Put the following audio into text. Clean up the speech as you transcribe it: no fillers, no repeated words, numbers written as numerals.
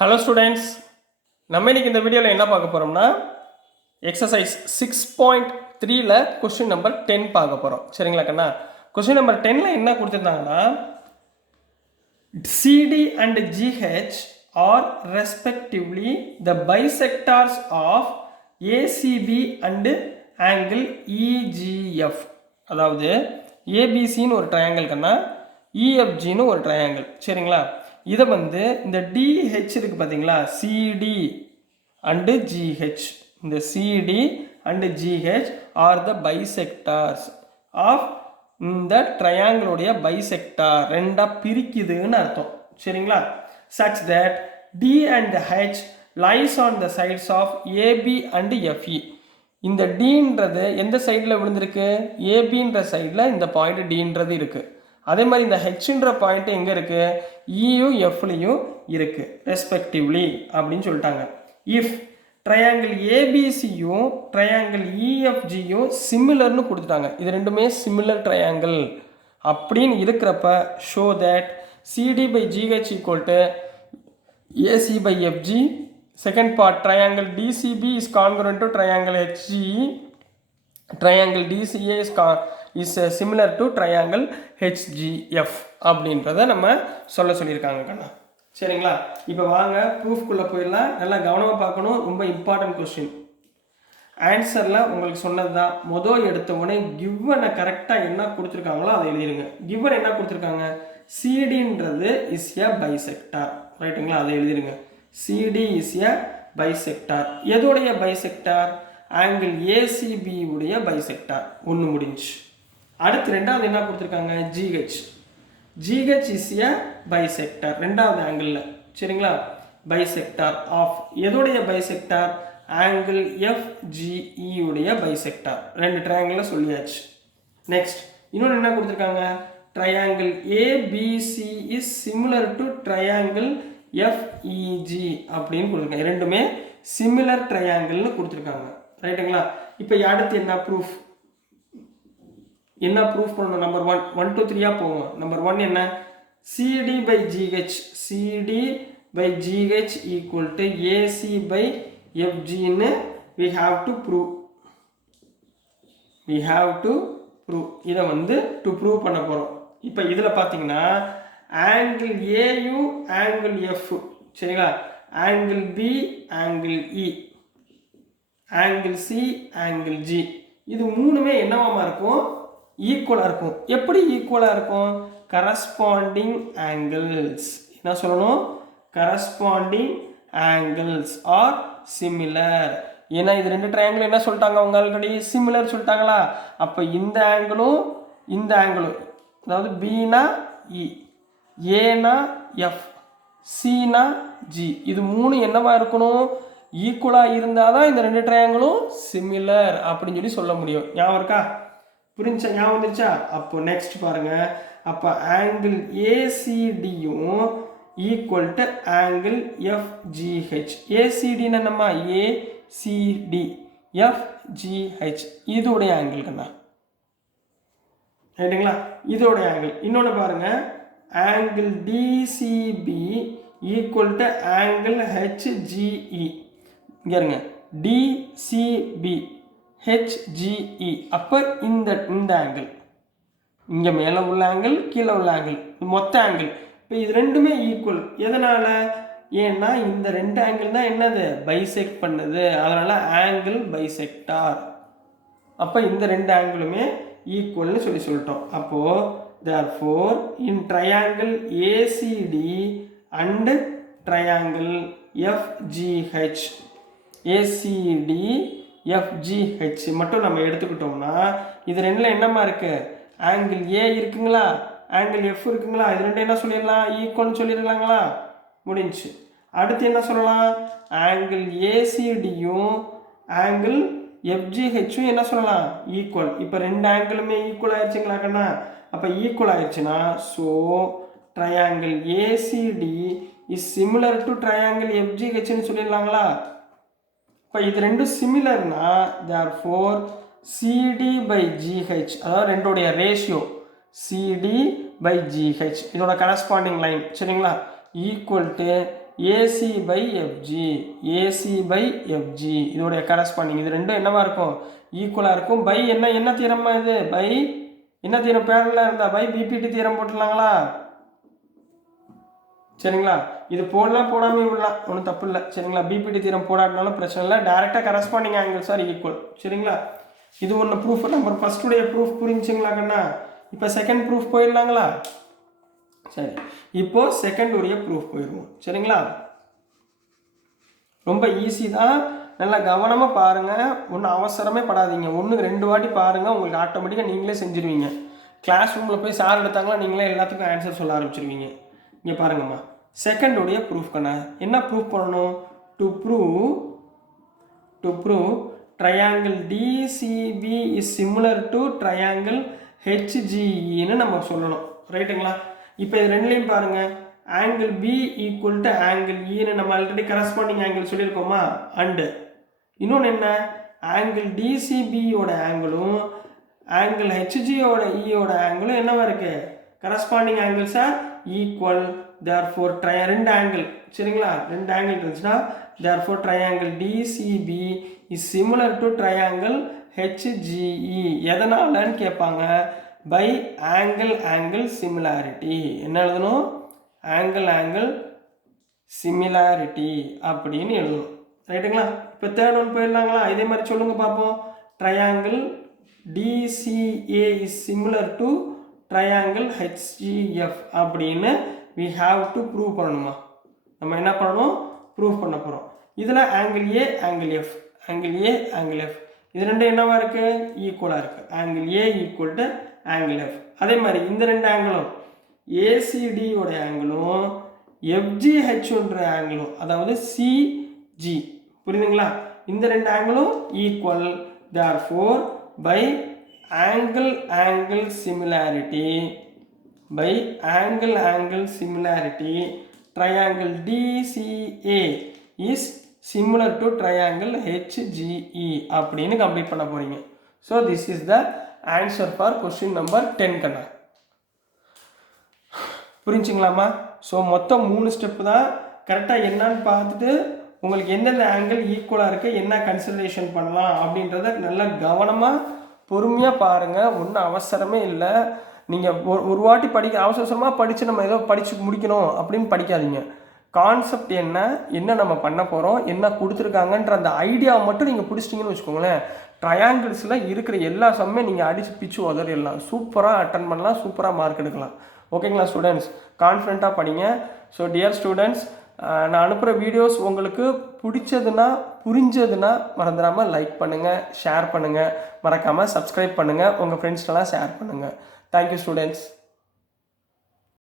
Hello students, நம்ம இன்னைக்கு இந்த வீடியோவில் என்ன பார்க்க போகிறோம்னா எக்ஸசைஸ் 6.3ல கொஸ்டின் நம்பர் 10 பார்க்க போகிறோம். சரிங்களா கண்ணா? கொஸ்டின் நம்பர் 10ல என்ன கொடுத்துருந்தாங்கன்னா, CD and GH are respectively the bisectors of ACB and angle EGF. அதாவது ஏபிசின்னு ஒரு ட்ரையாங்கிள் கண்ணா, EFGன்னு ஒரு ட்ரையாங்கிள். சரிங்களா? இதை வந்து இந்த DH இருக்குது பார்த்தீங்களா, CD and GH, இந்த CD and GH are the bisectors of இந்த ட்ரையாங்கிளுடைய பைசெக்டார் ரெண்டாக பிரிக்குதுன்னு அர்த்தம். சரிங்களா? such that D and H lies on the sides of AB and FE. இந்த Dன்றது எந்த சைடில் விழுந்திருக்கு? ஏபின்ற சைடில் இந்த பாயிண்ட் Dன்றது இருக்குது. அதே மாதிரி இந்த ஹெச்ன்ற பாயிண்ட் எங்கே இருக்குது? இயும் எஃப்லையும் இருக்குது ரெஸ்பெக்டிவ்லி அப்படின்னு சொல்லிட்டாங்க. இஃப் ட்ரையாங்கிள் ஏபிசியும் ட்ரையாங்கிள் இஎஃப்ஜியும் சிமிலர்னு கொடுத்துட்டாங்க. இது ரெண்டுமே சிமிலர் ட்ரையாங்கிள் அப்படின்னு இருக்கிறப்ப show that CD by GH equal to AC by FG. Second part, triangle DCB is congruent to triangle HG. Triangle DCA is similar to triangle HGF அப்படின்றத நம்ம சொல்லியிருக்காங்க கண்ணா. சரிங்களா? இப்போ வாங்க ப்ரூஃப்குள்ளே போயிடலாம். நல்லா கவனமாக பார்க்கணும், ரொம்ப இம்பார்ட்டன்ட் கொஸ்டின். ஆன்சரில் உங்களுக்கு சொன்னது தான். மொதல் எடுத்த உடனே கிவனை கரெக்டாக என்ன கொடுத்துருக்காங்களோ அதை எழுதிடுங்க. கிவன் என்ன கொடுத்துருக்காங்க? சிடின்றது இஸ் எ பைசெக்டார். ரைட்டுங்களா? அதை எழுதிடுங்க. CD is a bisector. எதோடைய பைசெக்டார்? ஆங்கிள் ஏசிபி உடைய பைசெக்டார். ஒன்று முடிஞ்சு. அடுத்து ரெண்டாவது என்ன கொடுத்துருக்காங்க? GH. GH is a bisector, ரெண்டாவது ஆங்கிளில். சரிங்களா? பைசெக்டார் ஆஃப் எதோடைய பைசெக்டார்? ஆங்கிள் எஃப்ஜிஇ உடைய பைசெக்டார். ரெண்டு ட்ரையாங்கிளில் சொல்லியாச்சு. நெக்ஸ்ட் இன்னொன்று என்ன கொடுத்துருக்காங்க? Triangle ABC is similar to triangle FEG அப்படின்னு கொடுத்துருக்காங்க. ரெண்டுமே சிமிலர் ட்ரையாங்கிள்னு கொடுத்துருக்காங்க. ரைட்டுங்களா? இப்போ அடுத்து என்ன ப்ரூஃப்? என்ன ப்ரூஃப் பண்ணணும்? நம்பர் 1 2 3 போவோம். நம்பர் 1 என்ன? CD by GH. CD by GH equal to AC by எஃப்ஜின்னு we have to prove. இதை வந்து டு ப்ரூவ் பண்ண போகிறோம். இப்போ இதில் பார்த்தீங்கன்னா ஆங்கிள் ஏயும் ஆங்கிள் எஃப். சரிங்களா? Angle B angle E, angle C angle G, இது மூணுமே என்னவாமா இருக்கும்? ஈக்குவலாக இருக்கும். எப்படி ஈக்குவலாக இருக்கும்? Corresponding angles. என்ன சொல்லணும்? Corresponding angles are similar. ஏன்னா இது ரெண்டு ட்ரையாங்கிள் என்ன சொல்லிட்டாங்க? அவங்க ஆல்ரெடி சிமிலர் சொல்லிட்டாங்களா? அப்போ இந்த ஆங்கிளும் இந்த ஆங்கிளும், அதாவது பினா இ, ஏனா எஃப், சினா ஜி, இது மூணு என்னவா இருக்கணும்? ஈக்குவலாக இருந்தால் தான் இந்த ரெண்டு ட்ரையாங்கிளும் சிமிலர் அப்படின்னு சொல்லி சொல்ல முடியும். ஞாபகம் இருக்கா? புரிஞ்சா? ஞாபகம் வந்துருச்சா? அப்போ நெக்ஸ்ட் பாருங்க. அப்போ ஆங்கிள் ஏசிடியும் ஈக்குவல் டு ஆங்கிள் எஃப்ஜிஹெச். ஏசிடின்னு என்னம்மா? ஏசிடி, எஃப்ஜிஹெச் இதோடைய ஆங்கிள் கண்ணா. ரைட்டுங்களா? இதோடைய ஆங்கிள். இன்னொன்று பாருங்க, angle DCB equal to angle HGE. இங்கே இருங்க, டிசிபி ஹெச்ஜிஇ. அப்போ இந்த ஆங்கிள் இங்கே மேலே உள்ள ஆங்கிள், கீழே உள்ள ஆங்கிள், மொத்த ஆங்கிள். இப்போ இது ரெண்டுமே ஈக்குவல். எதனால்? ஏன்னா இந்த ரெண்டு ஆங்கிள் தான் என்னது? பைசெக்ட் பண்ணுது. அதனால் ஆங்கிள் பைசெக்டார். அப்போ இந்த ரெண்டு ஆங்கிளுமே ஈக்குவல்னு சொல்லிட்டோம். அப்போது therefore in triangle ACD and triangle FGH, ACD FGH மட்டும் நம்ம எடுத்துக்கிட்டோம்னா இது ரெண்டில் என்னமா இருக்கு? ஆங்கிள் ஏ இருக்குங்களா, ஆங்கிள் எஃப் இருக்குங்களா, இது ரெண்டு என்ன சொல்லிடலாம்? ஈக்குவல்னு சொல்லிடலாங்களா? முடிஞ்சு. அடுத்து என்ன சொல்லலாம்? ஆங்கிள் ஏசிடியும் ஆங்கிள் எஃப்ஜிஹெச்சும் என்ன சொல்லலாம்? ஈக்குவல். இப்போ ரெண்டு ஆங்கிளுமே ஈக்குவல் ஆயிடுச்சுங்களா கண்ணா? அப்போ ஈக்குவல் ஆயிடுச்சுன்னா so triangle ACD is similar to triangle எஃப்ஜிஹெச்னு சொல்லிடலாங்களா? இப்போ இது ரெண்டும் சிமிலர்னா தேர்ஃபோர் சிடி பை ஜிஹெச், அதாவது ரெண்டோடைய ரேஷியோ சிடி பை ஜிஹெச், இதோட கரஸ்பாண்டிங் லைன். சரிங்களா? Equal to AC by FG, AC by FG இதோடைய கரஸ்பாண்டிங். இது ரெண்டும் என்னவா இருக்கும்? ஈக்குவலாக இருக்கும். பை என்ன தீரமா இது? பை என்ன தீரம்? பேரலாக இருந்தால் பை பிபிடி தீரம் போட்டுடலாங்களா? சரிங்களா? இது போடலாம், போடாமல் விடலாம், ஒன்றும் தப்பு இல்லை. சரிங்களா? பிபிடி தீரம் போடாட்டினாலும் பிரச்சனை இல்லை. டேரெக்டாக கரஸ்பாண்டிங் ஆங்கிள்ஸ் ஆர் ஈக்குவல். சரிங்களா? இது ஒன்று ப்ரூஃப். நம்பர் ஃபஸ்ட்டுடைய ப்ரூஃப் புரிஞ்சுங்களா கண்ணா? இப்போ செகண்ட் ப்ரூஃப் போயிடலாங்களா? சரி, இப்போது செகண்டுடைய ப்ரூஃப் போயிடுவோம். சரிங்களா? ரொம்ப ஈஸி தான். நல்லா கவனமாக பாருங்கள். ஒன்றும் அவசரமே படாதீங்க. 1-2 வாட்டி பாருங்கள், உங்களுக்கு ஆட்டோமேட்டிக்காக நீங்களே செஞ்சுருவீங்க. கிளாஸ் ரூமில் போய் சார் எடுத்தாங்களா நீங்களே எல்லாத்துக்கும் ஆன்சர் சொல்ல ஆரம்பிச்சிருவீங்க. இங்கே பாருங்கம்மா, செகண்டுடைய ப்ரூஃப் கண்ணா. என்ன ப்ரூஃப் பண்ணணும்? To prove triangle DCB is similar to triangle ஹெச்ஜிஇன்னு நம்ம சொல்லணும். ரைட்டுங்களா? இப்போ இது ரெண்டுலேயும் பாருங்கள், angle B equal to angle இன்னு நம்ம ஆல்ரெடி கரஸ்பாண்டிங் ஆங்கிள் சொல்லியிருக்கோமா? அண்டு இன்னொன்று என்ன? ஆங்கிள் டிசிபியோட ஆங்கிளும் ஆங்கிள் ஹெச்ஜியோட இயோட ஆங்கிளும் என்னவா இருக்குது? Corresponding angles are equal. Therefore ரெண்டு ஆங்கிள், சரிங்களா? ரெண்டு ஆங்கிள் இருந்துச்சுன்னா therefore triangle DCB is similar to triangle HGE. எதனாலன்னு கேட்பாங்க. By angle similarity. என்ன எழுதணும்? ஆங்கிள் சிமிலாரிட்டி அப்படின்னு எழுதணும். ரைட்டுங்களா? இப்போ தேர்ட் ஒன் போயிடலாங்களா? இதே மாதிரி சொல்லுங்க பார்ப்போம். Triangle DCA is similar to triangle HGF அப்படின்னு we have to prove பண்ணணுமா? நம்ம என்ன பண்ணணும்? ப்ரூவ் பண்ண போகிறோம். இதில் ஆங்கிள் ஏ ஆங்கிள் எஃப், ஆங்கிள் ஏ ஆங்கிள் எஃப் இது ரெண்டும் என்னவா இருக்குது? ஈக்குவலாக இருக்குது. Angle A equal to angle F. அதே மாதிரி இந்த ரெண்டு ஆங்கிளும் ஏசிடியோட ஆங்கிளும் எஃப்ஜிஹெச்ன்ற ஆங்கிளும், அதாவது சிஜி, புரியுதுங்களா? இந்த ரெண்டு ஆங்கிளும் equal. Therefore by angle similarity, by angle similarity triangle DCA is similar to triangle HGE அப்படின்னு கம்ப்ளீட் பண்ண போறீங்க. So this is the answer for question number 10 கண்ணா. புரிஞ்சுங்களாமா? ஸோ மொத்தம் 3 ஸ்டெப் தான். கரெக்டாக என்னன்னு பார்த்துட்டு உங்களுக்கு எந்தெந்த ஆங்கிள் ஈக்குவலாக இருக்குது, என்ன கன்சிடரேஷன் பண்ணலாம் அப்படின்றத நல்லா கவனமாக பொறுமையாக பாருங்கள். ஒன்றும் அவசரமே இல்லை. நீங்கள் ஒரு வாட்டி அவசரமாக படித்து நம்ம ஏதோ படித்து முடிக்கணும் அப்படின்னு படிக்காதீங்க. கான்செப்ட் என்ன நம்ம பண்ண போகிறோம், என்ன கொடுத்துருக்காங்கன்ற அந்த ஐடியாவை மட்டும் நீங்கள் பிடிச்சிட்டிங்கன்னு வச்சுக்கோங்களேன், ட்ரையாங்கிள்ஸில் இருக்கிற எல்லா சம்மே நீங்கள் அடித்து பிச்சு உதறிடலாம். சூப்பராக அட்டன் பண்ணலாம், சூப்பராக மார்க் எடுக்கலாம். ஓகேங்களா ஸ்டூடெண்ட்ஸ்? கான்ஃபிடண்ட்டாக படிங்க. ஸோ டியர் ஸ்டூடெண்ட்ஸ், நான் அனுப்புகிற வீடியோஸ் உங்களுக்கு பிடிச்சதுன்னா, புரிஞ்சதுன்னா மறந்துடாமல் லைக் பண்ணுங்கள், ஷேர் பண்ணுங்கள், மறக்காமல் சப்ஸ்கிரைப் பண்ணுங்கள், உங்கள் ஃப்ரெண்ட்ஸ்டெல்லாம் ஷேர் பண்ணுங்கள். Thank you students.